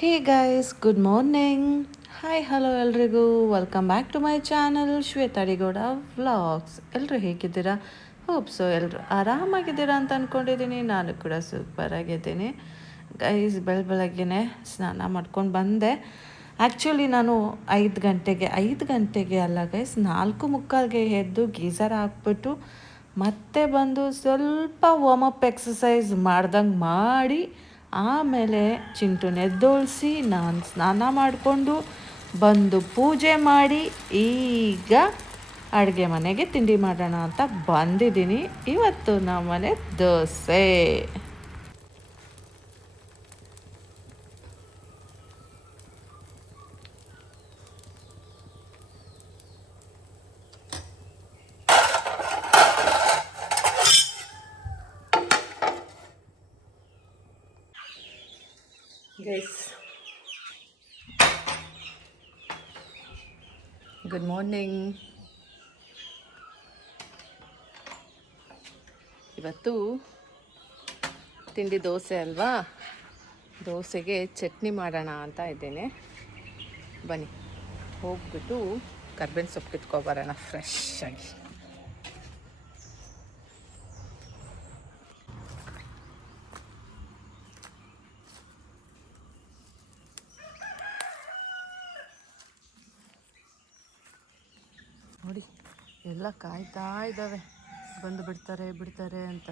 ಹೇ guys, good morning. Hi, hello ಎಲ್ರಿಗೂ. Welcome back to my channel Shweta Adigowda vlogs. ಎಲ್ಲರೂ ಹೇಗಿದ್ದೀರಾ? ಹೋಪ್ಸು ಎಲ್ಲರೂ ಆರಾಮಾಗಿದ್ದೀರಾ ಅಂತ ಅಂದ್ಕೊಂಡಿದ್ದೀನಿ. ನಾನು ಕೂಡ ಸೂಪರಾಗಿದ್ದೀನಿ. ಗೈಸ್, ಬೆಳಗ್ಗೆನೆ ಸ್ನಾನ ಮಾಡ್ಕೊಂಡು ಬಂದೆ. ಆ್ಯಕ್ಚುಲಿ ನಾನು 5 ಗಂಟೆಗೆ ಅಲ್ಲ ಗೈಸ್, 4:45ಗೆ ಎದ್ದು ಗೀಝರ್ ಹಾಕ್ಬಿಟ್ಟು ಮತ್ತೆ ಬಂದು ಸ್ವಲ್ಪ ವಾರ್ಮಪ್ ಎಕ್ಸಸೈಸ್ ಮಾಡ್ದಂಗೆ ಮಾಡಿ ಆಮೇಲೆ ಚಿಂಟುನ ಎದ್ದೋಳಿಸಿ ನಾನು ಸ್ನಾನ ಮಾಡಿಕೊಂಡು ಬಂದು ಪೂಜೆ ಮಾಡಿ ಈಗ ಅಡುಗೆ ಮನೆಗೆ ತಿಂಡಿ ಮಾಡೋಣ ಅಂತ ಬಂದಿದ್ದೀನಿ. ಇವತ್ತು ನಮ್ಮನೆ ದೋಸೆ. Guys, good morning. ಇವತ್ತು ತಿಂಡಿ ದೋಸೆ ಅಲ್ವಾ, ದೋಸೆಗೆ ಚಟ್ನಿ ಮಾಡೋಣ ಅಂತ ಇದ್ದೇನೆ. ಬನ್ನಿ ಹೋಗ್ಬಿಟ್ಟು ಕರ್ಬೇವಿನ ಸೊಪ್ಪು ಕಿತ್ಕೊಬರೋಣ ಫ್ರೆಶ್ ಆಗಿ. ನೋಡಿ, ಎಲ್ಲ ಕಾಯ್ತಾ ಇದ್ದಾವೆ ಬಂದು ಬಿಡ್ತಾರೆ ಅಂತ.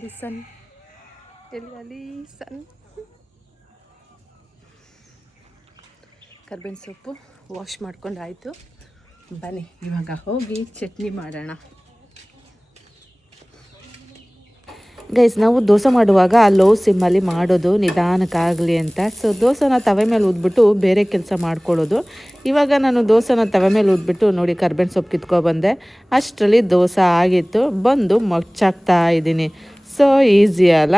ಲಿಸನ್ ಕರ್ಬೇವಿನ ಸೊಪ್ಪು ವಾಶ್ ಮಾಡ್ಕೊಂಡು ಆಯಿತು. ಬನ್ನಿ ಇವಾಗ ಹೋಗಿ ಚಟ್ನಿ ಮಾಡೋಣ. ಗೈಸ್, ನಾವು ದೋಸೆ ಮಾಡುವಾಗ ಲೋ ಸಿಮ್ಮಲ್ಲಿ ಮಾಡೋದು, ನಿಧಾನಕ್ಕಾಗಲಿ ಅಂತ. ಸೊ ದೋಸೆನ ತವೆ ಮೇಲೆ ಊದ್ಬಿಟ್ಟು ಬೇರೆ ಕೆಲಸ ಮಾಡ್ಕೊಳ್ಳೋದು. ಇವಾಗ ನಾನು ದೋಸೆನ ತವೆ ಮೇಲೆ ಊದ್ಬಿಟ್ಟು ನೋಡಿ ಕರ್ಬೇವಿನ ಸೊಪ್ಪು ಕಿತ್ಕೊಬಂದೆ. ಅಷ್ಟರಲ್ಲಿ ದೋಸೆ ಆಗಿತ್ತು, ಬಂದು ಮಗ್ಚಾಕ್ತಾ ಇದ್ದೀನಿ. ಸೊ ಈಸಿ ಅಲ್ಲ.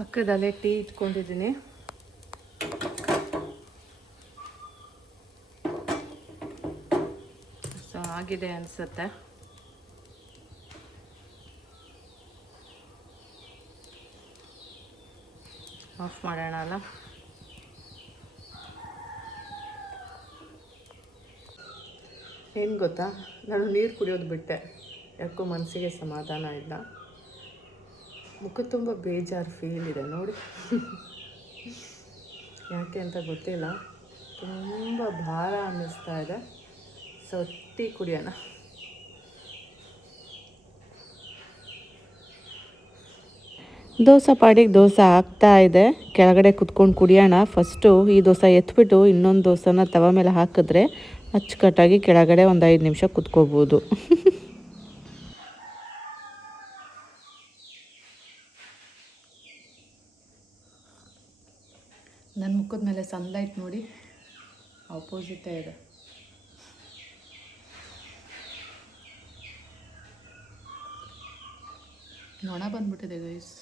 ಪಕ್ಕದಲ್ಲೇ ಟೀ ಇಟ್ಕೊಂಡಿದ್ದೀನಿ. ಸೊ ಆಗಿದೆ ಅನಿಸುತ್ತೆ. ಆಫ್ ಮಾಡೋಣ ಅಲ್ಲ. ಏನು ಗೊತ್ತಾ, ನಾನು ನೀರು ಕುಡಿಯೋದು ಬಿಟ್ಟೆ. ಯಾಕೋ ಮನಸ್ಸಿಗೆ ಸಮಾಧಾನ ಇಲ್ಲ, ಮುಖ ತುಂಬ ಬೇಜಾರು ಫೀಲ್ ಇದೆ ನೋಡಿ. ಯಾಕೆ ಅಂತ ಗೊತ್ತಿಲ್ಲ, ತುಂಬ ಭಾರ ಅನ್ನಿಸ್ತಾ ಇದೆ. ಸೊ ಟೀ ಕುಡಿಯೋಣ. ದೋಸೆ ಪಾಡಿಗೆ ದೋಸೆ ಆಗ್ತಾ ಇದೆ. ಕೆಳಗಡೆ ಕುತ್ಕೊಂಡು ಕುಡಿಯೋಣ. ಫಸ್ಟು ಈ ದೋಸೆ ಎತ್ಬಿಟ್ಟು ಇನ್ನೊಂದು ದೋಸೆನ ತವ ಮೇಲೆ ಹಾಕಿದ್ರೆ ಅಚ್ಚುಕಟ್ಟಾಗಿ ಕೆಳಗಡೆ ಒಂದು 5 ನಿಮಿಷ ಕುತ್ಕೋಬೋದು. ನನ್ನ ಮುಖದ ಮೇಲೆ ಸನ್ಲೈಟ್ ನೋಡಿ ಆಪೋಸಿಟೇ ಇದೆ. ನೊಣ ಬಂದ್ಬಿಟ್ಟಿದೆ ಗೈಸ್.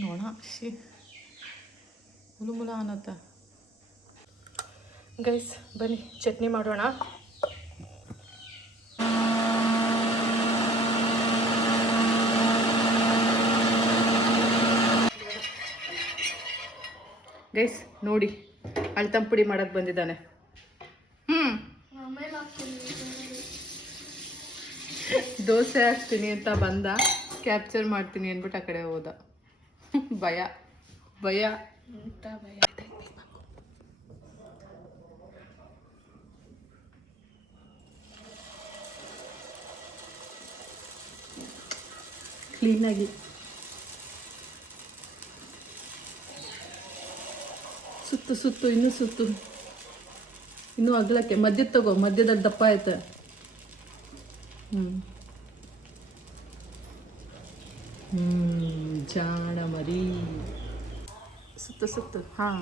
ನೊಣ ಮುಲ ಅನ್ನತ್ತ. ಗೈಸ್ ಬನ್ನಿ ಚಟ್ನಿ ಮಾಡೋಣ. ಗೈಸ್ ನೋಡಿ, ಅಳ್ತಂ ಪುಡಿ ಮಾಡಕ್ಕೆ ಬಂದಿದ್ದಾನೆ. ದೋಸೆ ಹಾಕ್ತೀನಿ ಅಂತ ಬಂದ, ಕ್ಯಾಪ್ಚರ್ ಮಾಡ್ತೀನಿ ಅಂದ್ಬಿಟ್ಟು ಆ ಕಡೆ ಹೋದ. ಭಯ ಕ್ಲೀನಾಗಿ ಸುತ್ತು ಇನ್ನೂ ಅಗ್ಲಕ್ಕೆ ಮಧ್ಯದ ತಗೋ, ಮಧ್ಯದಲ್ಲಿ ದಪ್ಪ ಆಯ್ತು. ಜಾಣ ಮರಿ. ಸುತ್ತು ಹಾಂ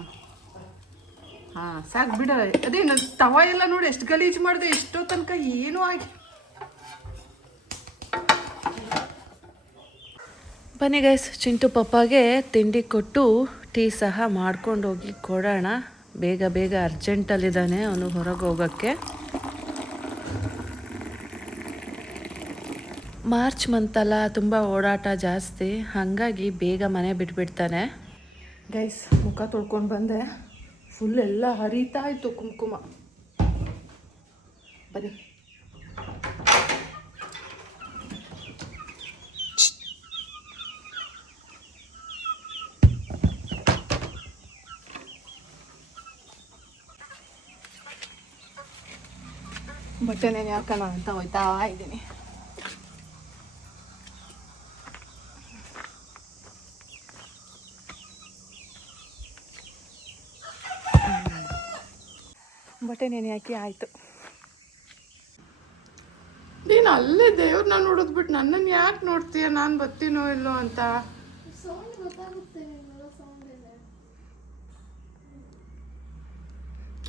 ಸಾಕು ಬಿಡ. ಅದೇ ನನ್ನ ತವ ಎಲ್ಲ ನೋಡಿ ಎಷ್ಟು ಗಲೀಜು ಮಾಡಿದೆ. ಎಷ್ಟೋ ತನಕ ಏನೂ ಆಗಿ. ಬನ್ನಿ ಗೈಸ್, ಚಿಂಟು ಪಪ್ಪಾಗೆ ತಿಂಡಿ ಕೊಟ್ಟು ಟೀ ಸಹ ಮಾಡ್ಕೊಂಡೋಗಿ ಕೊಡೋಣ. ಬೇಗ ಬೇಗ ಅರ್ಜೆಂಟಲ್ಲಿದ್ದಾನೆ ಅವನು ಹೊರಗೆ ಹೋಗೋಕ್ಕೆ. ಮಾರ್ಚ್ ಮಂತಲ್ಲ, ತುಂಬ ಓಡಾಟ ಜಾಸ್ತಿ, ಹಾಗಾಗಿ ಬೇಗ ಮನೆ ಬಿಟ್ಬಿಡ್ತಾನೆ. ಗೈಸ್, ಮುಖ ತೊಳ್ಕೊಂಡು ಬಂದೆ. ಫುಲ್ ಎಲ್ಲ ಹರಿತಾ ಇತ್ತು ಕುಂಕುಮ. ಬನ್ನಿ. ಬಟ್ಟೆ ನೆನೆ ಹಾಕೋಣ ಅಂತ ಹೋಯ್ತಾ ಇದ್ದೀನಿ. ಬಟ್ಟೆ ನೆನೆ ಹಾಕಿ ಆಯಿತು. ನೀನು ಅಲ್ಲೇ ದೇವ್ರನ್ನ ನೋಡೋದ್ಬಿಟ್ಟು ನನ್ನನ್ನು ಯಾಕೆ ನೋಡ್ತೀಯ? ನಾನು ಬರ್ತೀನೋ ಇಲ್ಲೋ ಅಂತ.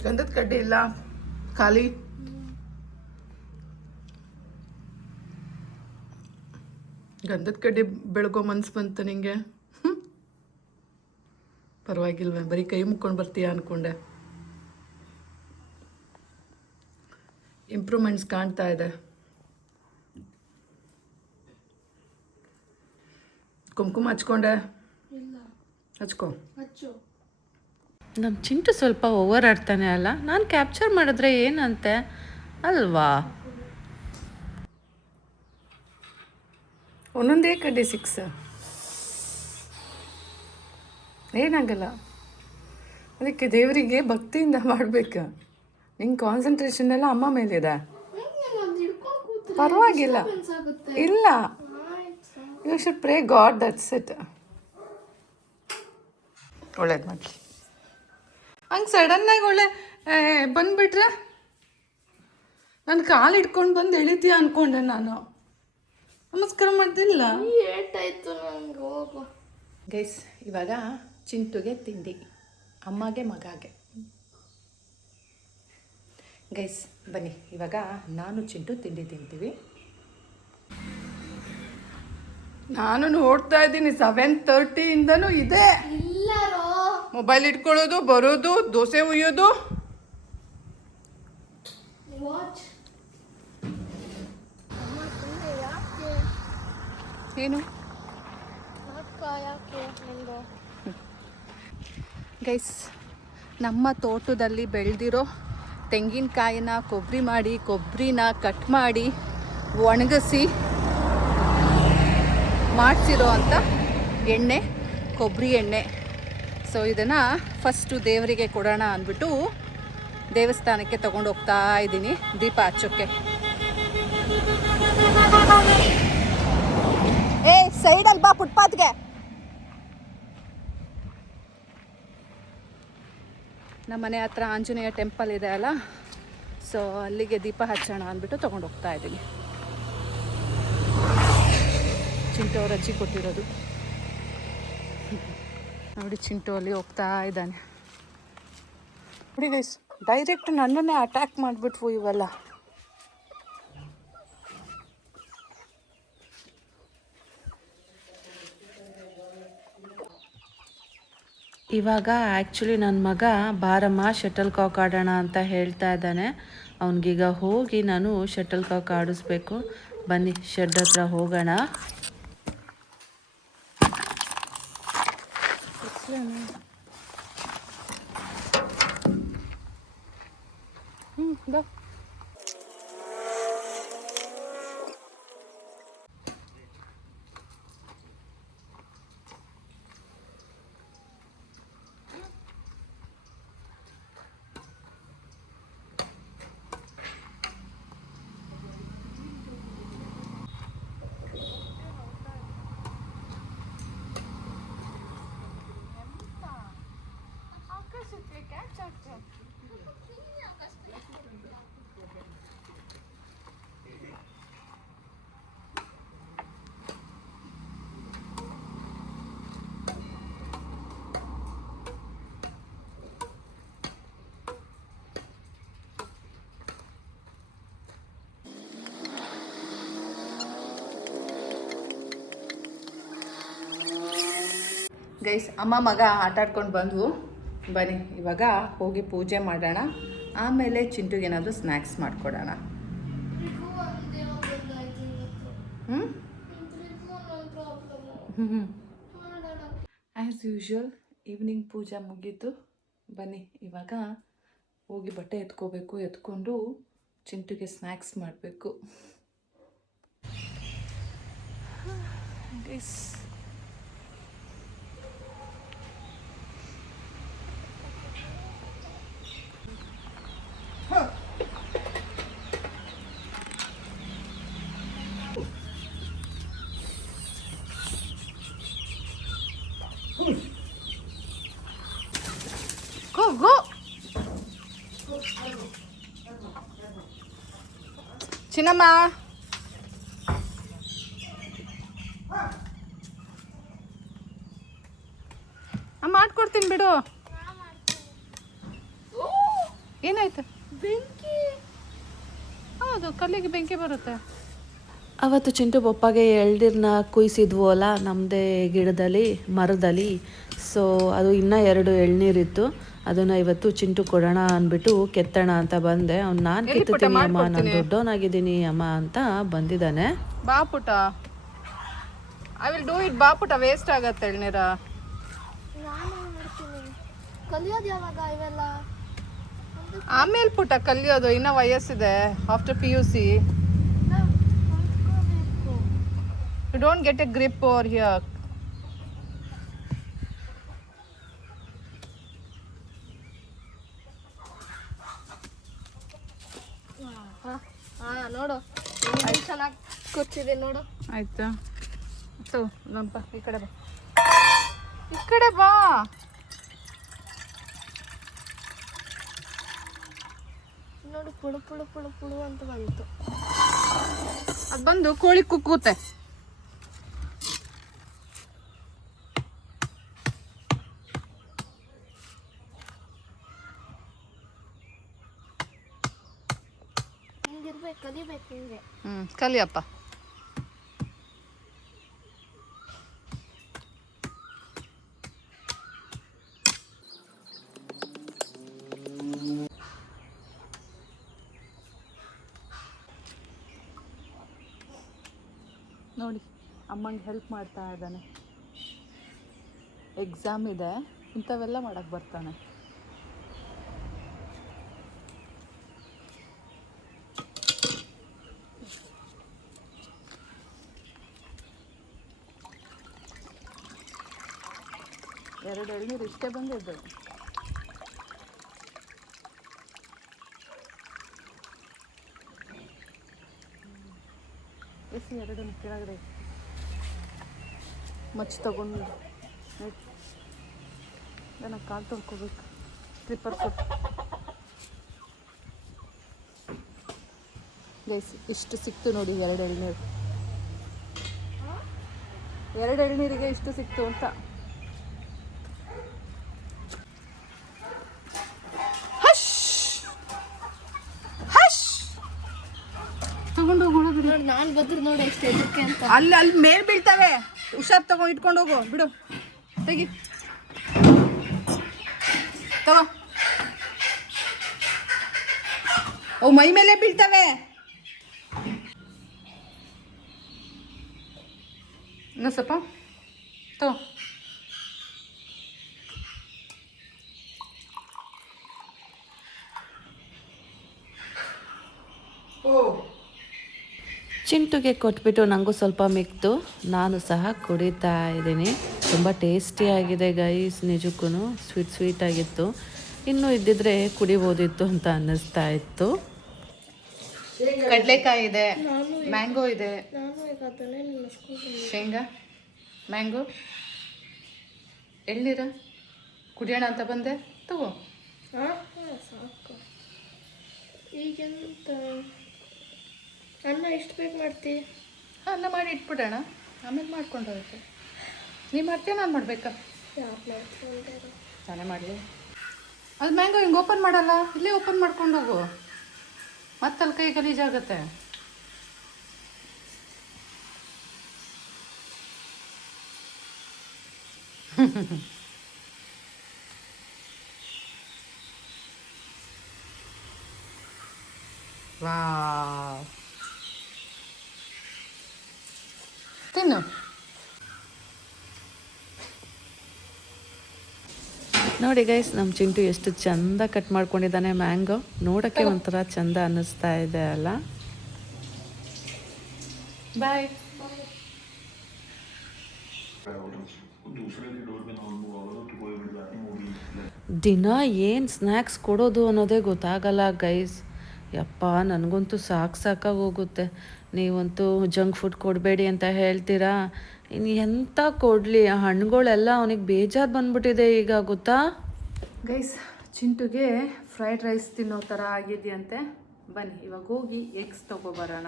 ಗಂಧದ ಕಡ್ಡಿ ಇಲ್ಲ, ಖಾಲಿ. ಗಂಧದ ಕಡ್ಡಿ ಬೆಳಗೋ ಮನ್ಸು ಬಂತು ನಿಂಗೆ? ಪರವಾಗಿಲ್ವೇ, ಬರೀ ಕೈ ಮುಕ್ಕೊಂಡು ಬರ್ತೀಯ ಅಂದ್ಕೊಂಡೆ. ಇಂಪ್ರೂವ್ಮೆಂಟ್ಸ್ ಕಾಣ್ತಾ ಇದೆ. ಕುಂಕುಮ ಹಚ್ಕೊಂಡೆ? ಹಚ್ಕೊ. ನಮ್ಮ ಚಿಂಟು ಸ್ವಲ್ಪ ಓವರ್ ಆಡ್ತಾನೆ ಅಲ್ಲ? ನಾನು ಕ್ಯಾಪ್ಚರ್ ಮಾಡಿದ್ರೆ ಏನಂತೆ ಅಲ್ವಾ? ಒಂದೊಂದೇ ಕಡ್ಡಿ 6 ಏನಾಗಲ್ಲ. ಅದಕ್ಕೆ ದೇವರಿಗೆ ಭಕ್ತಿಯಿಂದ ಮಾಡಬೇಕು. ನಿನ್ನ ಕಾನ್ಸಂಟ್ರೇಷನ್ ಎಲ್ಲ ಅಮ್ಮ ಮೇಲಿದೆ. ಪರವಾಗಿಲ್ಲ, ಇಲ್ಲ, you should pray God, that's it. ಒಳ್ಳೇದು ಮಾಡಲಿ. ಹಂಗೆ ಸಡನ್ನಾಗಿ ಬಂದುಬಿಟ್ರೆ ನನ್ನ ಕಾಲು ಇಟ್ಕೊಂಡು ಬಂದು ಎಳಿತೀಯ ಅಂದ್ಕೊಂಡೆ ನಾನು. ನಮಸ್ಕಾರ ಮಾಡ್ತಿಲ್ಲ. ಏಟಾಯ್ತು ನಂಗೆ, ಹೋಗು. ಗೈಸ್, ಇವಾಗ ಚಿಂಟುಗೆ ತಿಂಡಿ, ಅಮ್ಮಗೆ ಮಗಾಗೆ. ಗೈಸ್ ಬನ್ನಿ, ಇವಾಗ ನಾನು ಚಿಂಟು ತಿಂಡಿ ತಿಂತೀವಿ. ನಾನು ನೋಡ್ತಾ ಇದ್ದೀನಿ 7:30ಇಂದನೂ ಇದೆ. ಮೊಬೈಲ್ ಇಟ್ಕೊಳ್ಳೋದು, ಬರೋದು, ದೋಸೆ ಉಯ್ಯೋದು. ಏನು ಗೈಸ್, ನಮ್ಮ ತೋಟದಲ್ಲಿ ಬೆಳೆದಿರೋ ತೆಂಗಿನಕಾಯಿನ ಕೊಬ್ಬರಿನ ಕಟ್ ಮಾಡಿ ಒಣಗಿಸಿ ಮಾಡಿಸಿರೋ ಅಂಥ ಎಣ್ಣೆ, ಕೊಬ್ಬರಿ ಎಣ್ಣೆ. ಸೊ ಇದನ್ನು ಫಸ್ಟು ದೇವರಿಗೆ ಕೊಡೋಣ ಅಂದ್ಬಿಟ್ಟು ದೇವಸ್ಥಾನಕ್ಕೆ ತೊಗೊಂಡು ಹೋಗ್ತಾ ಇದ್ದೀನಿ ದೀಪ ಹಚ್ಚೋಕ್ಕೆ. ಸೈಡಲ್ಲಿ ಬಾ, ಫುಟ್ಪಾತ್ಗೆ. ನಮ್ಮ ಮನೆ ಹತ್ರ ಆಂಜನೇಯ ಟೆಂಪಲ್ ಇದೆ ಅಲ್ಲ, ಸೊ ಅಲ್ಲಿಗೆ ದೀಪ ಹಚ್ಚೋಣ ಅಂದ್ಬಿಟ್ಟು ತೊಗೊಂಡು ಹೋಗ್ತಾ ಇದ್ದೀನಿ. ಚಿಂಟು ಅವ್ರು ಹಚ್ಚಿ ಕೊಟ್ಟಿರೋದು ನೋಡಿ. ಚಿಂಟು ಅಲ್ಲಿ ಹೋಗ್ತಾ ಇದ್ದಾನೆ ನೋಡಿ ಗೈಸ್. ಡೈರೆಕ್ಟ್ ನನ್ನನ್ನೇ ಅಟ್ಯಾಕ್ ಮಾಡಿಬಿಟ್ವು ಇವೆಲ್ಲ. ಇವಾಗ ಆ್ಯಕ್ಚುಲಿ ನನ್ನ ಮಗ ಬಾರಮ್ಮ ಶಟಲ್ ಕಾಕ್ ಆಡೋಣ ಅಂತ ಹೇಳ್ತಾ ಇದ್ದಾನೆ. ಅವನಿಗೀಗ ಹೋಗಿ ನಾನು ಶಟಲ್ ಕಾಕ್ ಆಡಿಸ್ಬೇಕು. ಬನ್ನಿ ಶೆಡ್ ಹತ್ರ ಹೋಗೋಣ. ಬಾ. ಗೈಸ್ ಅಮ್ಮ ಮಗ ಆಟ ಆಡ್ಕೊಂಡು ಬಂದ್ವು. ಬನ್ನಿ ಇವಾಗ ಹೋಗಿ ಪೂಜೆ ಮಾಡೋಣ, ಆಮೇಲೆ ಚಿಂಟುಗೆ ಏನಾದರೂ ಸ್ನ್ಯಾಕ್ಸ್ ಮಾಡಿಕೊಡೋಣ. ಆ್ಯಸ್ ಯೂಶ್ವಲ್ ಈವ್ನಿಂಗ್ ಪೂಜೆ ಮುಗೀತು. ಬನ್ನಿ ಇವಾಗ ಹೋಗಿ ಬಟ್ಟೆ ಎತ್ಕೋಬೇಕು, ಎತ್ಕೊಂಡು ಚಿಂಟುಗೆ ಸ್ನ್ಯಾಕ್ಸ್ ಮಾಡಬೇಕು. ಗೈಸ್ ಗೋ ಚಿನ್ನಮ್ಮ, ಮಾಡ್ಕೊಡ್ತೀನಿ ಬಿಡು. ಏನಾಯ್ತು? ಬೆಂಕಿ. ಹೌದು, ಕಲ್ಲಿಗೆ ಬೆಂಕಿ ಬರುತ್ತೆ. ಅವತ್ತು ಚಿಂಟು ಪಪ್ಪಾಗೆ ಎಳ್ನೀರನ್ನ ಕುಯ್ಸಿದ್ವು ಅಲ್ಲ ನಮ್ಮದೇ ಗಿಡದಲ್ಲಿ, ಮರದಲ್ಲಿ. ಸೊ ಅದು ಇನ್ನೂ 2 ಎಳ್ನೀರಿತ್ತು. ಅದನ್ನು ಇವತ್ತು ಚಿಂಟು ಕೊಡೋಣ ಅಂದ್ಬಿಟ್ಟು ಕೆತ್ತೋಣ ಅಂತ ಬಂದೆ. ಅವ್ನು ನಾನು ಕೆತ್ತುತ್ತೀನಿ ಅಮ್ಮ, ನಾನು ದೊಡ್ಡವನಾಗಿದ್ದೀನಿ ಅಮ್ಮ ಅಂತ ಬಂದಿದ್ದಾನೆ. ಬಾ ಪುಟ, ಐ ವಿಲ್ ಡೂ ಇಟ್. ಬಾ ಪುಟ, ವೇಸ್ಟ್ ಆಗತ್ತೆ ಎಳ್ನೀರ. ಆಮೇಲೆ ಪುಟ ಕಲಿಯೋದು, ಇನ್ನೂ ವಯಸ್ಸಿದೆ. After PUC you don't get a grip over here. ನೋಡು ಚೆನ್ನಾಗಿ ಕೂರ್ಚಿದೆ ನೋಡು. ಆಯ್ತಾ? ಸೊ ನಮ್ಮಪ್ಪ ಈ ಕಡೆ ಬಾ, ಈ ಕಡೆ ಬಾ. ನೋಡು, ಪುಳು ಪುಳು ಪುಳು ಪುಳು ಅಂತ ಬಂತು. ಅದು ಬಂದು ಕೋಳಿ ಕುಕ್ಕುತ್ತೆ. ಕಲಿಬೇಕು ಹಿಂಗೆ. ಕಲಿಯಪ್ಪ. ನೋಡಿ, ಅಮ್ಮಂಗೆ ಹೆಲ್ಪ್ ಮಾಡ್ತಾ ಇದ್ದಾನೆ. ಎಕ್ಸಾಮ್ ಇದೆ, ಇಂಥವೆಲ್ಲ ಮಾಡಕ್ಕೆ ಬರ್ತಾನೆ. ಎರಡು ಎಳ್ನೀರು ಇಷ್ಟೇ ಬಂದಿದ್ದು. ಎಸಿ ಎರಡನ್ನು ಕೆಳಗಡೆ ಮಚ್ಚಿ ತಗೊಂಡು ನನಗೆ ಕಾಲು ತೊಳ್ಕೊಬೇಕು. ಸ್ಲಿಪ್ಪರ್ ಕೊಟ್ಟು ಗೈಸ್ ಇಷ್ಟು ಸಿಕ್ತು ನೋಡಿ. 2 ಎಳ್ನೀರು, 2 ಎಳ್ನೀರಿಗೆ ಇಷ್ಟು ಸಿಕ್ತು ಅಂತ. ನಾನು ಬಂದ್ರೆ ನೋಡಿ ಎಷ್ಟು ಎದಕ್ಕೆ ಅಂತ. ಅಲ್ಲಿ ಮೇಲ್ ಬೀಳ್ತವೆ, ಹುಷಾರ್ ತಗೊಂಡು ಇಟ್ಕೊಂಡು ಹೋಗು. ಬಿಡು, ತೆಗಿ, ತಗೋ. ಅವು ಮೈ ಮೇಲೆ ಬೀಳ್ತವೆ. ಇನ್ನು ಸ್ವಲ್ಪ ತಗೋ. ಚಿಂಟುಗೆ ಕೊಟ್ಬಿಟ್ಟು ನನಗೂ ಸ್ವಲ್ಪ ಮಿಕ್ತು, ನಾನು ಸಹ ಕುಡಿತಾ ಇದ್ದೀನಿ. ತುಂಬ ಟೇಸ್ಟಿಯಾಗಿದೆ ಗೈಸ್, ನಿಜಕ್ಕೂ ಸ್ವೀಟಾಗಿತ್ತು. ಇನ್ನೂ ಇದ್ದಿದ್ರೆ ಕುಡಿಬೋದಿತ್ತು ಅಂತ ಅನ್ನಿಸ್ತಾ ಇತ್ತು. ಕಡಲೆಕಾಯಿ ಇದೆ, ಮ್ಯಾಂಗೋ ಇದೆ, ಶೇಂಗಾ, ಮ್ಯಾಂಗೋ, ಎಳ್ನೀರ ಕುಡಿಯೋಣ ಅಂತ ಬಂದೆ. ತಗೋ. ಸಾಕು. ಈಗೆಂತ ಅನ್ನ ಎಷ್ಟು ಬೇಕು ಮಾಡ್ತಿ? ಅನ್ನ ಮಾಡಿ ಇಟ್ಬಿಡೋಣ, ಆಮೇಲೆ ಮಾಡ್ಕೊಂಡು ಹೋಗುತ್ತೆ. ನೀ ಮಾಡ್ತೀಯ, ನಾನು ಮಾಡಬೇಕಾ? ನಾನೇ ಮಾಡಲಿ. ಅದು ಮ್ಯಾಂಗೋ ಹಿಂಗೆ ಓಪನ್ ಮಾಡಲ್ಲ, ಇಲ್ಲೇ ಓಪನ್ ಮಾಡ್ಕೊಂಡು ಹೋಗು, ಮತ್ತಲ್ಲಿ ಕೈ ಗಲೀಜಾಗುತ್ತೆ. ವಾವ್, ತಿನ್ನು. ನೋಡಿ ಗೈಸ್, ನಮ್ಮ ಚಿಂಟು ಎಷ್ಟು ಚಂದ ಕಟ್ ಮಾಡ್ಕೊಂಡಿದ್ದಾನೆ ಮ್ಯಾಂಗೋ. ನೋಡೋಕ್ಕೆ ಒಂಥರ ಚಂದ ಅನ್ನಿಸ್ತಾ ಇದೆ ಅಲ್ಲ. ಬಾಯ್. ದಿನ ಏನು ಸ್ನ್ಯಾಕ್ಸ್ ಕೊಡೋದು ಅನ್ನೋದೇ ಗೊತ್ತಾಗಲ್ಲ ಗೈಸ್. ಯಪ್ಪ, ನನಗಂತೂ ಸಾಕಾಗಿ ಹೋಗುತ್ತೆ. ನೀವಂತೂ ಜಂಕ್ ಫುಡ್ ಕೊಡಬೇಡಿ ಅಂತ ಹೇಳ್ತೀರಾ, ಇನ್ನು ಎಂಥ ಕೊಡಲಿ? ಆ ಹಣ್ಣುಗಳೆಲ್ಲ ಅವನಿಗೆ ಬೇಜಾರು ಬಂದ್ಬಿಟ್ಟಿದೆ ಈಗ, ಗೊತ್ತಾ ಗೈಸ್? ಚಿಂಟುಗೆ ಫ್ರೈಡ್ ರೈಸ್ ತಿನ್ನೋ ಥರ ಆಗಿದೆಯಂತೆ. ಬನ್ನಿ ಇವಾಗ ಹೋಗಿ ಎಗ್ಸ್ ತೊಗೊಬರೋಣ.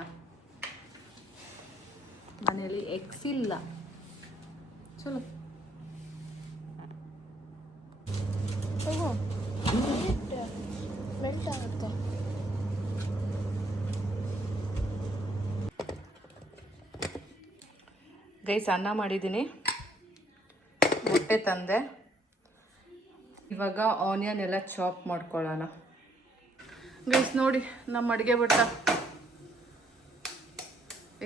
ಮನೇಲಿ ಎಗ್ಸ್ ಇಲ್ಲ. ಚಲೋ ಮೆಲ್ಟ್ ಆಗುತ್ತೆ. ಗೈಸ್, ಅನ್ನ ಮಾಡಿದ್ದೀನಿ, ಮೊಟ್ಟೆ ತಂದೆ. ಇವಾಗ ಆನಿಯನ್ ಎಲ್ಲ ಚಾಪ್ ಮಾಡ್ಕೊಳ್ಳೋಣ. ಗೈಸ್ ನೋಡಿ, ನಮ್ಮ ಅಡುಗೆ ಭಟ್ಟ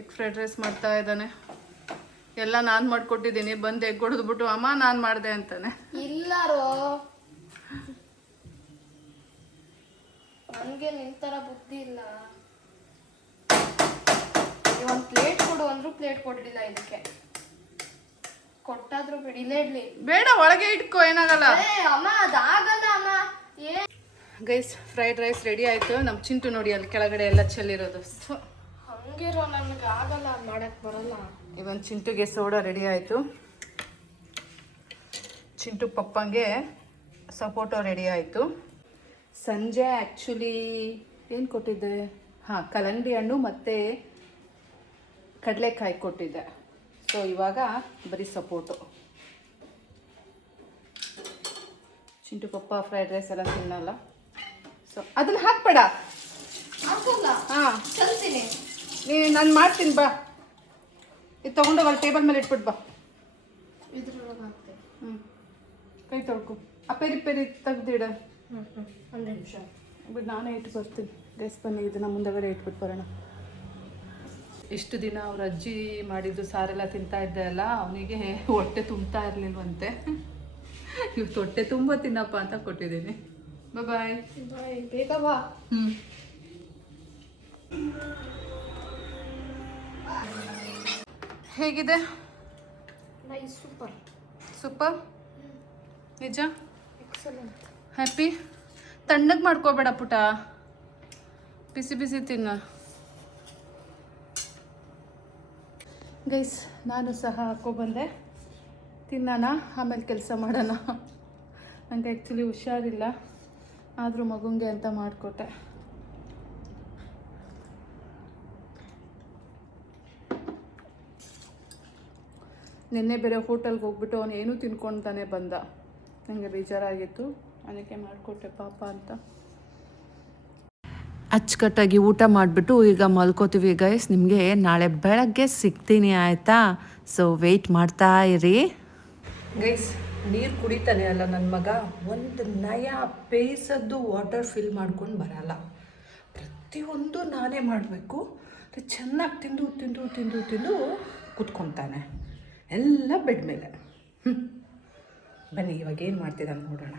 ಎಗ್ ಫ್ರೈಡ್ ರೈಸ್ ಮಾಡ್ತಾ ಇದ್ದಾನೆ. ಎಲ್ಲ ನಾನು ಮಾಡಿಕೊಟ್ಟಿದ್ದೀನಿ. ಬಂದು ಎಗ್ ಹೊಡೆದ್ಬಿಟ್ಟು ಅಮ್ಮ ನಾನು ಮಾಡಿದೆ ಅಂತಾನೆ. ಇಲ್ಲಾರೋ, ನನಗೆ ನಿಂತರ ಬುದ್ಧಿ ಇಲ್ಲ. ಒಂದು ಪ್ಲೇಟ್ ಕೊಡು ಅಂದ್ರೂ ಪ್ಲೇಟ್ ಕೊಡಲಿಲ್ಲ. ಇದಕ್ಕೆ ಕೊಟ್ಟಾದ್ರೂ ಬಿಡಿ, ಇಲ್ಲೇ ಇಡ್ಲಿ. ಬೇಡ, ಒಳಗೆ ಇಟ್ಕೋ, ಏನಾಗಲ್ಲ. ಅಮ್ಮ ಅದಾಗಲ್ಲ ಅಮ್ಮ. ಗೈಸ್, ಫ್ರೈಡ್ ರೈಸ್ ರೆಡಿ ಆಯಿತು. ನಮ್ಮ ಚಿಂಟು ನೋಡಿ ಅಲ್ಲಿ ಕೆಳಗಡೆ ಎಲ್ಲ ಚೆಲ್ಲಿರೋದು. ಹಂಗಿರೋ, ನನಗೆ ಆಗಲ್ಲ, ಮಾಡಕ್ಕೆ ಬರಲ್ಲ. ಇವನ್ ಚಿಂಟುಗೆ ಸೋಡಾ ರೆಡಿ ಆಯಿತು. ಚಿಂಟು ಪಪ್ಪಂಗೆ ಸಪೋಟೊ ರೆಡಿ ಆಯಿತು. ಸಂಜೆ ಆ್ಯಕ್ಚುಲಿ ಏನು ಕೊಟ್ಟಿದ್ದೆ? ಹಾಂ, ಕಲ್ಲಂಗಡಿ ಹಣ್ಣು ಮತ್ತು ಕಡಲೆಕಾಯಿ ಕೊಟ್ಟಿದ್ದೆ. ಸೊ ಇವಾಗ ಬರೀ ಸಪೋಟೊ. ಚಿಂಟು ಪಪ್ಪ ಫ್ರೈಡ್ ರೈಸ್ ಎಲ್ಲ ತಿನ್ನಲ್ಲ, ಸೊ ಅದನ್ನು ಹಾಕ್ಬೇಡ. ಆಗಲ್ಲ, ಹಾಂ, ಕಲ್ತೀನಿ. ನಾನು ಮಾಡ್ತೀನಿ, ಬಾ. ಇದು ತೊಗೊಂಡೋಗಿ ಅಲ್ಲಿ ಟೇಬಲ್ ಮೇಲೆ ಇಟ್ಬಿಟ್ಟು ಬಾ. ಇದ್ರೊಳಗೆ ಹಾಕ್ತೀನಿ. ಕೈ ತೊಳ್ಕೊ. ಆ ಪೆರಿ ಪೆರಿ ತೆಗ್ದಿಡ. ಒಂದು ನಿಮಿಷ ಬಿಟ್ಟು ನಾನೇ ಇಟ್ಟು ಬರ್ತೀನಿ. ಗೈಸ್ ಬನ್ನಿ, ಇದನ್ನು ಮುಂದಗಡೆ ಇಟ್ಬಿಟ್ಟು ಬರೋಣ. ಇಷ್ಟು ದಿನ ಅವ್ರ ಅಜ್ಜಿ ಮಾಡಿದ್ದು ಸಾರೆಲ್ಲ ತಿಂತಾ ಇದ್ದೆ ಅಲ್ಲ, ಅವನಿಗೆ ಹೊಟ್ಟೆ ತುಂಬ್ತಾ ಇರಲಿಲ್ವಂತೆ. ಇವತ್ತು ಹೊಟ್ಟೆ ತುಂಬ ತಿನ್ನಪ್ಪ ಅಂತ ಕೊಟ್ಟಿದ್ದೀನಿ. ಬಾಯ್. ಬಾಯ್, ಬೇಗ ಬಾ. ಹೇಗಿದೆ? Nice, super. ಸೂಪರ್, ನಿಜ. ಎಕ್ಸಲೆಂಟ್. ಹ್ಯಾಪಿ. ತಣ್ಣಗೆ ಮಾಡ್ಕೋಬೇಡ ಪುಟ, ಬಿಸಿ ಬಿಸಿ ತಿನ್ನ. ಗೈಸ್, ನಾನು ಸಹ ಹಾಕ್ಕೊಬಂದೆ. ತಿನ್ನೋಣ, ಆಮೇಲೆ ಕೆಲಸ ಮಾಡೋಣ. ನನಗೆ ಆ್ಯಕ್ಚುಲಿ ಹುಷಾರಿಲ್ಲ, ಆದರೂ ಮಗುಂಗೆ ಅಂತ ಮಾಡಿಕೊಟ್ಟೆ. ನಿನ್ನೆ ಬೇರೆ ಹೋಟೆಲ್ಗೆ ಹೋಗ್ಬಿಟ್ಟು ಅವನು ಏನೂ ತಿನ್ಕೊತಾನೆ ಬಂದ. ನನಗೆ ಬೇಜಾರಾಗಿತ್ತು, ಅದಕ್ಕೆ ಮಾಡಿಕೊಟ್ಟೆ ಪಾಪ ಅಂತ. ಅಚ್ಚುಕಟ್ಟಾಗಿ ಊಟ ಮಾಡಿಬಿಟ್ಟು ಈಗ ಮಲ್ಕೋತೀವಿ ಗೈಸ್. ನಿಮಗೆ ನಾಳೆ ಬೆಳಗ್ಗೆ ಸಿಗ್ತೀನಿ, ಆಯಿತಾ? ಸೊ ವೆಯ್ಟ್ ಮಾಡ್ತಾ ಇರಿ ಗೈಸ್. ನೀರು ಕುಡಿತಾನೆ ಅಲ್ಲ ನನ್ನ ಮಗ, ಒಂದು ನಯ ಪೇಸದ್ದು ವಾಟರ್ ಫಿಲ್ ಮಾಡ್ಕೊಂಡು ಬರಲ್ಲ. ಪ್ರತಿಯೊಂದು ನಾನೇ ಮಾಡಬೇಕು. ಚೆನ್ನಾಗಿ ತಿಂದು ತಿಂದು ತಿಂದು ತಿಂದು ಕೂತ್ಕೊತಾನೆ, ಎಲ್ಲ ಬೆಡ್ ಮೇಲೆ. ಬನ್ನಿ ಇವಾಗ ಏನು ಮಾಡ್ತಿದ್ದಾನೆ ನೋಡೋಣ.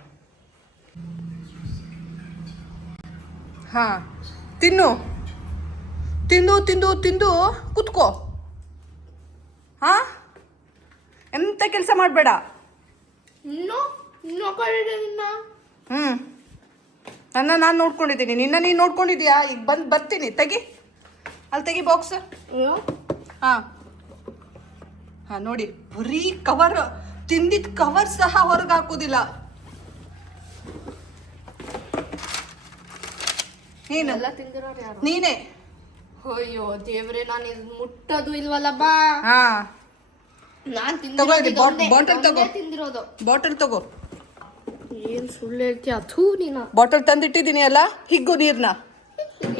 ಹಾಂ, ತಿನ್ನು ತಿಂದು ತಿಂದು ತಿಂದು ಕೂತ್ಕೋ. ಹಾಂ, ಎಂಥ ಕೆಲಸ ಮಾಡಬೇಡ. ಇನ್ನೂ ಕಡೆ ನಿನ್ನ ನಾನು ನೋಡ್ಕೊಂಡಿದ್ದೀನಿ, ನಿನ್ನ ನೀನು ನೋಡ್ಕೊಂಡಿದ್ಯಾ? ಈಗ ಬರ್ತೀನಿ. ತೆಗಿ, ಅಲ್ಲಿ ತೆಗಿ ಬಾಕ್ಸ್. ಹಾಂ ಹಾಂ, ನೋಡಿ ಬರೀ ಕವರ್, ತಿಂದಿದ್ದ ಕವರ್ ಸಹ ಹೊರಗೆ ಹಾಕೋದಿಲ್ಲ. ಎಲ್ಲ ತಿಂದಿರೋರು ಯಾರು? ನೀನೇ. ಅಯ್ಯೋ ದೇವ್ರೆ, ನಾನು ಇದು ಮುಟ್ಟೋದು ಇಲ್ವಲ್ಲ ಬಾ. ಹಾಂ, ನಾನು ಬಾಟಲ್ ತಗೋ, ತಿಂದಿರೋದು. ಬಾಟಲ್ ತಗೋ. ಏನ್ ಸುಳ್ಳು ಹೇಳ್ತೀಯ? ಥೂ ನೀನು. ಬಾಟಲ್ ತಂದಿಟ್ಟಿದ್ದೀನಿ ಅಲ್ಲ, ಹಿಗ್ಗು ನೀರ್ನ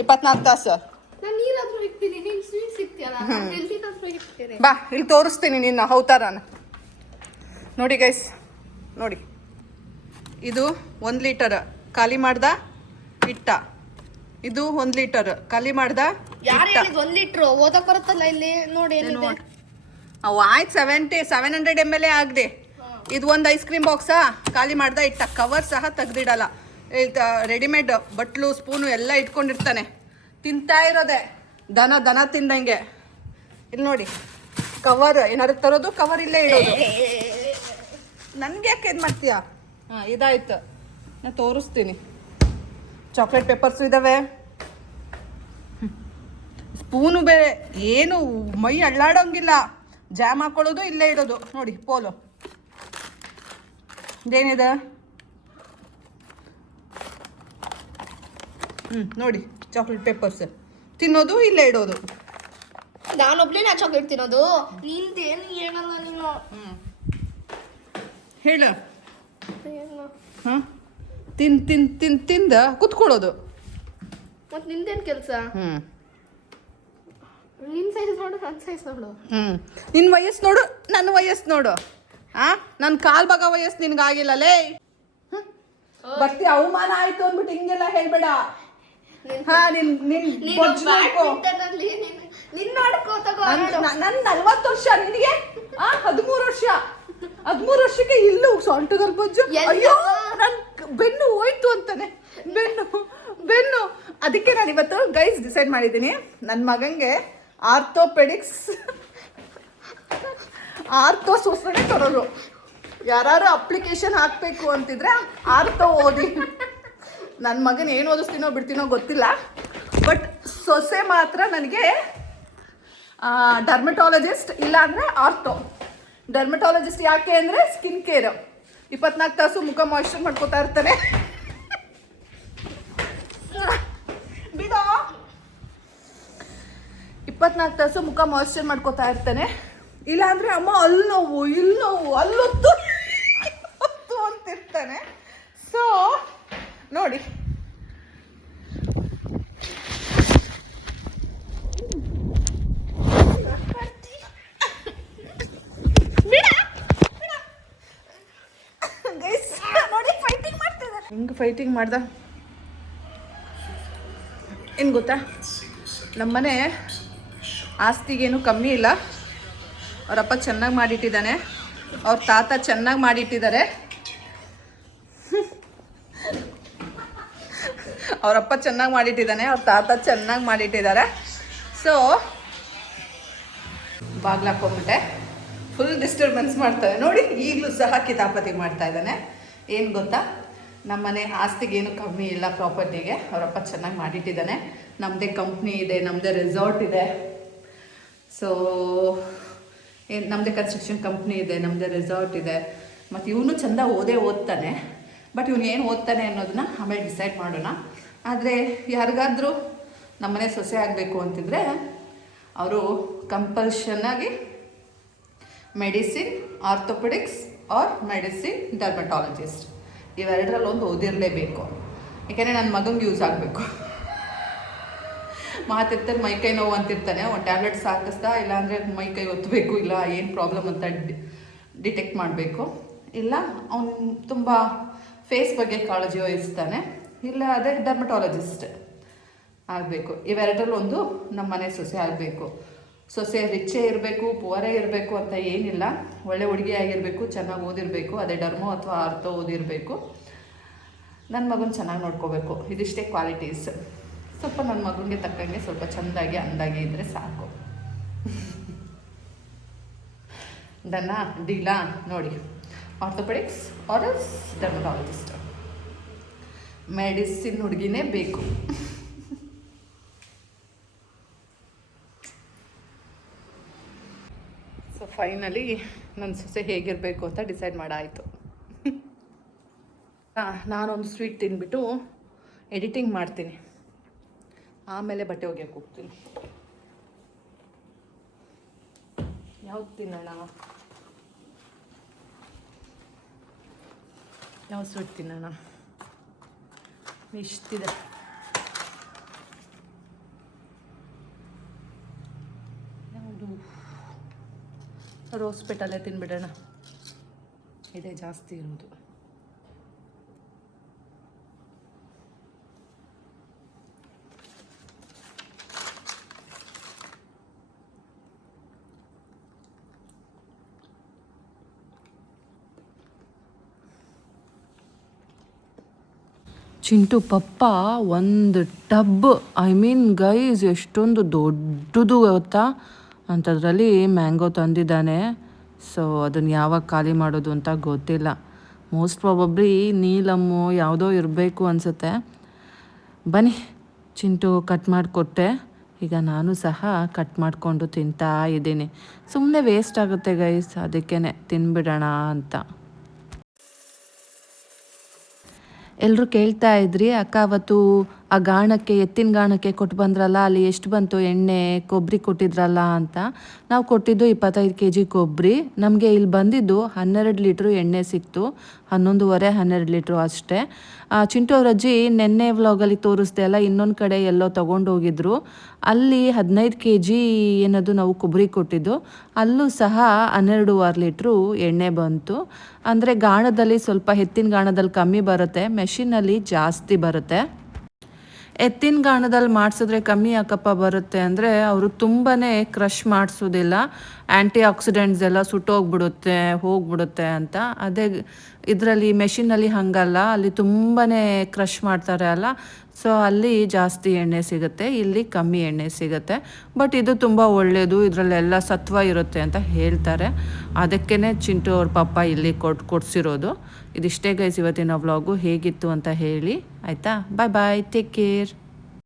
24 ತಾಸು. ನಾನು ನೀರಾದ್ರೂ ಇಕ್ತೀನಿ, ನೀನ್ ಸ್ವೀಟ್ ಸಿಗ್ತೀಯಲ್ಲ, ಎಲ್ದಿನಾದ್ರೂ ಇಕ್ತೀನಿ. ಬಾ, ಇಲ್ಲಿ ತೋರಿಸ್ತೀನಿ ನಿನ್ನ ಹೌತಾರನ. ನೋಡಿ ಗೈಸ್, ನೋಡಿ ಇದು 1 ಲೀಟರ್ ಖಾಲಿ ಮಾಡ್ದ ಇಟ್ಟ, ಇದು 1 ಲೀಟರ್ ಖಾಲಿ ಮಾಡ್ದ ಯಾರು ಇಟ್ಟ. ಹೇಳಿದ್ 1 ಲೀಟ್ರು ಓದಕ್ ಬರುತ್ತಲ್ಲ ಇಲ್ಲಿ ನೋಡಿ ಏನಿದೆ. ಅವು ಆಯ್ತು 700 ml ಆಗದೆ. ಇದು ಒಂದು ಐಸ್ ಕ್ರೀಮ್ ಬಾಕ್ಸಾ ಖಾಲಿ ಮಾಡ್ದ ಇಟ್ಟ. ಕವರ್ ಸಹ ತೆಗ್ದಿಡಲ್ಲ. ರೆಡಿಮೇಡ್ ಬಟ್ಲು ಸ್ಪೂನು ಎಲ್ಲ ಇಟ್ಕೊಂಡಿರ್ತಾನೆ. ತಿಂತಾ ಇರೋದೆ ದನ ತಿಂದಂಗೆ. ಇಲ್ಲಿ ನೋಡಿ ಕವರ್ ಏನಾದ್ರು ತರೋದು, ಕವರ್ ಇಲ್ಲೇ ಇಡೋದು. ನನ್ಗೆ ಯಾಕೆ ಇದು ಮಾಡ್ತೀಯಾ? ಹಾಂ, ಇದಾಯ್ತು. ನಾನು ತೋರಿಸ್ತೀನಿ. ಚಾಕ್ಲೇಟ್ ಪೇಪರ್ಸು ಇದ್ದಾವೆ, ಸ್ಪೂನು ಬೇರೆ. ಏನು ಮೈ ಅಳ್ಳಾಡೋಂಗಿಲ್ಲ. ಜಾಮ್ ಹಾಕೊಳ್ಳೋದು ಇಲ್ಲೇ ಇಡೋದು. ನೋಡಿ ಪೋಲು ಇದೇನಿದೆ. ನೋಡಿ ಚಾಕ್ಲೇಟ್ ಪೇಪರ್ಸ್ ತಿನ್ನೋದು ಇಲ್ಲೇ ಇಡೋದು. ನಾನೊಬ್ನೇ ಚಾಕ್ಲೇಟ್ ತಿನ್ನೋದು. ನಿಂದೇನು ಹೇಳಲ್ಲ ನೀನು. ಹೇಳು. ಏನು ಹಾಂ, ತಿಂದ ಕುತ್ಕೊಳ್ಳೋದು. ಮತ್ತೆ ನಿಂದೇನು ಕೆಲಸ? ನಿನ್ನ ಸೈಜ್ ನೋಡು, ನನ್ನ ಸೈಜ್ ನೋಡು. ನಿನ್ನ ವಯಸ್ಸು ನೋಡು, ನನ್ನ ವಯಸ್ಸು ನೋಡು. ನನ್ನ ಕಾಲ್ ಭಾಗ ವಯಸ್ಸು ನಿನ್ಗಾಗಿಲ್ಲಲೇ. ಬರ್ತಿ ಅವಮಾನ ಆಯ್ತು ಅಂದ್ಬಿಟ್ಟು ಹಿಂಗೆಲ್ಲ ಹೇಳ್ಬೇಡ. ನನ್ 40 ವರ್ಷ, ನಿನಗೆ 13 ವರ್ಷ. 13 ವರ್ಷಕ್ಕೆ ಇಲ್ಲೂ ಸೊಂಟದಲ್ಲಿ ಬೊಜ್ಜು. ಅಯ್ಯೋ ನನ್ ಬೆನ್ನು ಹೋಯ್ತು ಅಂತಾನೆ. ಬೆನ್ನು ಅದಕ್ಕೆ ನಾನು ಇವತ್ತು ಗೈಸ್ ಡಿಸೈಡ್ ಮಾಡಿದ್ದೀನಿ, ನನ್ನ ಮಗಂಗೆ ಆರ್ಥೋ ಸೊಸನೆ ತರೋರು. ಯಾರು ಅಪ್ಲಿಕೇಶನ್ ಹಾಕಬೇಕು ಅಂತಿದ್ರೆ ಆರ್ಥೋ ಓದಿ. ನನ್ನ ಮಗನ ಏನು ಓದಿಸ್ತೀನೋ ಬಿಡ್ತೀನೋ ಗೊತ್ತಿಲ್ಲ, ಬಟ್ ಸೊಸೆ ಮಾತ್ರ ನನಗೆ ಡರ್ಮಟಾಲಜಿಸ್ಟ್ ಇಲ್ಲ ಅಂದರೆ ಆರ್ಥೋ. ಡರ್ಮಟಾಲಜಿಸ್ಟ್ ಯಾಕೆ ಅಂದರೆ ಸ್ಕಿನ್ ಕೇರ್. 24 ತಾಸು ಮುಖ ಮಾಯ್ಶ್ಚರ್ ಮಾಡ್ಕೋತಾ ಇರ್ತಾನೆ. ಬಿಡೋ, 24 ತಾಸು ಮುಖ ಮಾಯ್ಶ್ಚರ್ ಮಾಡ್ಕೋತಾ ಇರ್ತಾನೆ. ಇಲ್ಲಾಂದರೆ ಅಮ್ಮ ಅಲ್ಲಿ ನೋವು ಇಲ್ಲಿ ನೋವು ಅಲ್ಲೊತ್ತು ಅಂತಿರ್ತಾನೆ. ಸೊ ನೋಡಿ, ಹಿಂಗೆ ಫೈಟಿಂಗ್ ಮಾಡ್ದ. ಏನು ಗೊತ್ತಾ, ನಮ್ಮನೆ ಆಸ್ತಿಗೇನು ಕಮ್ಮಿ ಇಲ್ಲ. ಅವರಪ್ಪ ಚೆನ್ನಾಗಿ ಮಾಡಿಟ್ಟಿದ್ದಾನೆ, ಅವ್ರ ತಾತ ಚೆನ್ನಾಗಿ ಮಾಡಿಟ್ಟಿದ್ದಾರೆ. ಅವರಪ್ಪ ಚೆನ್ನಾಗಿ ಮಾಡಿಟ್ಟಿದ್ದಾನೆ, ಅವ್ರ ತಾತ ಚೆನ್ನಾಗಿ ಮಾಡಿಟ್ಟಿದ್ದಾರೆ. ಸೊ ಬಾಗ್ಲಾಕೊಂಬಿಟ್ಟೆ. ಫುಲ್ ಡಿಸ್ಟರ್ಬೆನ್ಸ್ ಮಾಡ್ತಾನೆ ನೋಡಿ. ಈಗಲೂ ಸಹ ಕಿತಾಪತಿ ಮಾಡ್ತಾ ಇದ್ದಾನೆ. ಏನು ಗೊತ್ತಾ, ನಮ್ಮನೆ ಆಸ್ತಿಗೇನು ಕಮ್ಮಿ ಇಲ್ಲ, ಪ್ರಾಪರ್ಟಿಗೆ ಅವರಪ್ಪ ಚೆನ್ನಾಗಿ ಮಾಡಿಟ್ಟಿದ್ದಾನೆ. ನಮ್ಮದೇ ಕಂಪ್ನಿ ಇದೆ, ನಮ್ಮದೇ ರೆಸಾರ್ಟ್ ಇದೆ. ಸೊ ನಮ್ಮದೇ ಕನ್ಸ್ಟ್ರಕ್ಷನ್ ಕಂಪ್ನಿ ಇದೆ, ನಮ್ಮದೇ ರೆಸಾರ್ಟ್ ಇದೆ. ಮತ್ತು ಇವನು ಚೆಂದ ಓದ್ತಾನೆ. ಬಟ್ ಇವನು ಏನು ಓದ್ತಾನೆ ಅನ್ನೋದನ್ನ ಆಮೇಲೆ ಡಿಸೈಡ್ ಮಾಡೋಣ. ಆದರೆ ಯಾರಿಗಾದರೂ ನಮ್ಮನೆ ಸೊಸೆ ಆಗಬೇಕು ಅಂತಿದ್ರೆ ಅವರು ಕಂಪಲ್ಷನ್ನಾಗಿ medicine orthopaedics or medicine dermatologist ಇವೆರಡರಲ್ಲಿ ಒಂದು ಓದಿರಲೇಬೇಕು. ಯಾಕೆಂದರೆ ನನ್ನ ಮಗಂಗೆ ಯೂಸ್ ಆಗಬೇಕು. ಮಾತಿರ್ತಾರೆ ಮೈಕೈ ನೋವು ಅಂತಿರ್ತಾನೆ, ಒಂದು ಟ್ಯಾಬ್ಲೆಟ್ಸ್ ಹಾಕಿಸ್ತಾ, ಇಲ್ಲಾಂದರೆ ಮೈಕೈ ಒತ್ತಬೇಕು, ಇಲ್ಲ ಏನು ಪ್ರಾಬ್ಲಮ್ ಅಂತ ಡಿಟೆಕ್ಟ್ ಮಾಡಬೇಕು. ಇಲ್ಲ ಅವನು ತುಂಬ ಫೇಸ್ ಬಗ್ಗೆ ಕಾಳಜಿ ವಹಿಸ್ತಾನೆ, ಇಲ್ಲ ಅದೇ ಡರ್ಮಟಾಲಜಿಸ್ಟ್ ಆಗಬೇಕು. ಇವೆರಡರಲ್ಲಿ ಒಂದು ನಮ್ಮ ಮನೆ ಸೊಸೆ ಆಗಬೇಕು. ಸೊಸೆ ರಿಚ್ಚೇ ಇರಬೇಕು, ಪುವರೇ ಇರಬೇಕು ಅಂತ ಏನಿಲ್ಲ. ಒಳ್ಳೆ ಹುಡುಗಿ ಆಗಿರಬೇಕು, ಚೆನ್ನಾಗಿ ಓದಿರಬೇಕು, ಅದೇ ಡರ್ಮೋ ಅಥವಾ ಆರ್ಥೋ ಓದಿರಬೇಕು. ನನ್ನ ಮಗನ ಚೆನ್ನಾಗಿ ನೋಡ್ಕೋಬೇಕು. ಇದಿಷ್ಟೇ ಕ್ವಾಲಿಟೀಸ್. ಸ್ವಲ್ಪ ನನ್ನ ಮಗನಿಗೆ ತಕ್ಕಂಗೆ ಸ್ವಲ್ಪ ಚೆಂದಾಗಿ ಅಂದಾಗಿ ಇದ್ದರೆ ಸಾಕು. ಡನ್ನ ಡೀಲಾ ನೋಡಿ, ಆರ್ಥೋಪೆಡಿಕ್ಸ್ ಆರ್ ಡರ್ಮಟಾಲಜಿಸ್ಟ್. ಮೆಡಿಸಿನ್ ಹುಡುಗಿನೇ ಬೇಕು. ಸೊ ಫೈನಲಿ ನನ್ನ ಸೊಸೆ ಹೇಗಿರಬೇಕು ಅಂತ ಡಿಸೈಡ್ ಮಾಡಾಯಿತು. ನಾನೊಂದು ಸ್ವೀಟ್ ತಿಂದ್ಬಿಟ್ಟು ಎಡಿಟಿಂಗ್ ಮಾಡ್ತೀನಿ, ಆಮೇಲೆ ಬಟ್ಟೆ ಒಗೆಯೋಕೆ ಹೋಗ್ತೀನಿ. ಯಾವ್ದು ತಿನ್ನೋಣ, ಯಾವ ಸ್ವೀಟ್ ತಿನ್ನೋಣ? ಇಷ್ಟಿದೆ. ಯಾವುದು? ರೋಸ್ ಪೆಟಲ್ಲೇ ತಿನ್ಬಿಡೋಣ. ಇದೇ ಜಾಸ್ತಿ ಇರೋದು. ಚಿಂಟು ಪಪ್ಪ ಒಂದು ಟಬ್, ಐ ಮೀನ್ ಗೈಸ್ ಎಷ್ಟೊಂದು ದೊಡ್ಡದು ಗೊತ್ತಾ, ಅಂಥದ್ರಲ್ಲಿ ಮ್ಯಾಂಗೋ ತಂದಿದ್ದಾನೆ. ಸೊ ಅದನ್ನು ಯಾವಾಗ ಖಾಲಿ ಮಾಡೋದು ಅಂತ ಗೊತ್ತಿಲ್ಲ. ಮೋಸ್ಟ್ ಪ್ರಾಬಬ್ಲಿ ನೀಲಮ್ಮು ಯಾವುದೋ ಇರಬೇಕು ಅನಿಸುತ್ತೆ. ಬನ್ನಿ, ಚಿಂಟು ಕಟ್ ಮಾಡಿಕೊಟ್ಟೆ. ಈಗ ನಾನು ಸಹ ಕಟ್ ಮಾಡಿಕೊಂಡು ತಿಂತಾ ಇದ್ದೀನಿ. ಸುಮ್ಮನೆ ವೇಸ್ಟ್ ಆಗುತ್ತೆ ಗೈಸ್, ಅದಕ್ಕೇ ತಿನ್ಬಿಡೋಣ ಅಂತ. ಎಲ್ಲರೂ ಕೇಳ್ತಾ ಇದ್ರಿ, ಅಕ್ಕ ಅವತ್ತು ಆ ಗಾಣಕ್ಕೆ, ಎತ್ತಿನ ಗಾಣಕ್ಕೆ ಕೊಟ್ಟು ಬಂದ್ರಲ್ಲ, ಅಲ್ಲಿ ಎಷ್ಟು ಬಂತು ಎಣ್ಣೆ, ಕೊಬ್ಬರಿ ಕೊಟ್ಟಿದ್ರಲ್ಲ ಅಂತ. ನಾವು ಕೊಟ್ಟಿದ್ದು 25 kg ಕೊಬ್ಬರಿ. ನಮಗೆ ಇಲ್ಲಿ ಬಂದಿದ್ದು 12 ಲೀಟ್ರು ಎಣ್ಣೆ ಸಿಕ್ತು. 11.5-12 ಲೀಟ್ರು ಅಷ್ಟೇ. ಚಿಂಟು ಅವ್ರ ಅಜ್ಜಿ ನೆನ್ನೆ ವ್ಲಾಗಲ್ಲಿ ತೋರಿಸ್ದೆ ಅಲ್ಲ, ಇನ್ನೊಂದು ಕಡೆ ಎಲ್ಲೋ ತೊಗೊಂಡೋಗಿದ್ರು. ಅಲ್ಲಿ 15 kg ಏನದು ನಾವು ಕೊಬ್ಬರಿ ಕೊಟ್ಟಿದ್ದು, ಅಲ್ಲೂ ಸಹ 12.5 ಲೀಟ್ರು ಎಣ್ಣೆ ಬಂತು. ಅಂದರೆ ಗಾಣದಲ್ಲಿ ಸ್ವಲ್ಪ, ಎತ್ತಿನ ಗಾಣದಲ್ಲಿ ಕಮ್ಮಿ ಬರುತ್ತೆ, ಮೆಷಿನಲ್ಲಿ ಜಾಸ್ತಿ ಬರುತ್ತೆ. ಎತ್ತಿನ ಗಾಣದಲ್ಲಿ ಮಾಡಿಸಿದ್ರೆ ಕಮ್ಮಿ ಯಾಕಪ್ಪ ಬರುತ್ತೆ ಅಂದರೆ, ಅವರು ತುಂಬಾ ಕ್ರಷ್ ಮಾಡಿಸೋದಿಲ್ಲ, ಆ್ಯಂಟಿ ಆಕ್ಸಿಡೆಂಟ್ಸ್ ಎಲ್ಲ ಹೋಗ್ಬಿಡುತ್ತೆ ಅಂತ. ಅದೇ ಇದರಲ್ಲಿ ಮೆಷಿನಲ್ಲಿ ಹಾಗಲ್ಲ, ಅಲ್ಲಿ ತುಂಬಾ ಕ್ರಷ್ ಮಾಡ್ತಾರೆ ಅಲ್ಲ, ಸೊ ಅಲ್ಲಿ ಜಾಸ್ತಿ ಎಣ್ಣೆ ಸಿಗುತ್ತೆ, ಇಲ್ಲಿ ಕಮ್ಮಿ ಎಣ್ಣೆ ಸಿಗುತ್ತೆ. ಬಟ್ ಇದು ತುಂಬ ಒಳ್ಳೆಯದು, ಇದರಲ್ಲೆಲ್ಲ ಸತ್ವ ಇರುತ್ತೆ ಅಂತ ಹೇಳ್ತಾರೆ. ಅದಕ್ಕೇ ಚಿಂಟು ಅವ್ರ ಪಪ್ಪ ಇಲ್ಲಿ ಕೊಡಿಸಿರೋದು. ಇದಿಷ್ಟೇ ಗೈಸ್ ಇವತ್ತಿನ ವ್ಲಾಗು. ಹೇಗಿತ್ತು ಅಂತ ಹೇಳಿ ಆಯಿತಾ. ಬಾಯ್ ಬಾಯ್, ಟೇಕ್ ಕೇರ್.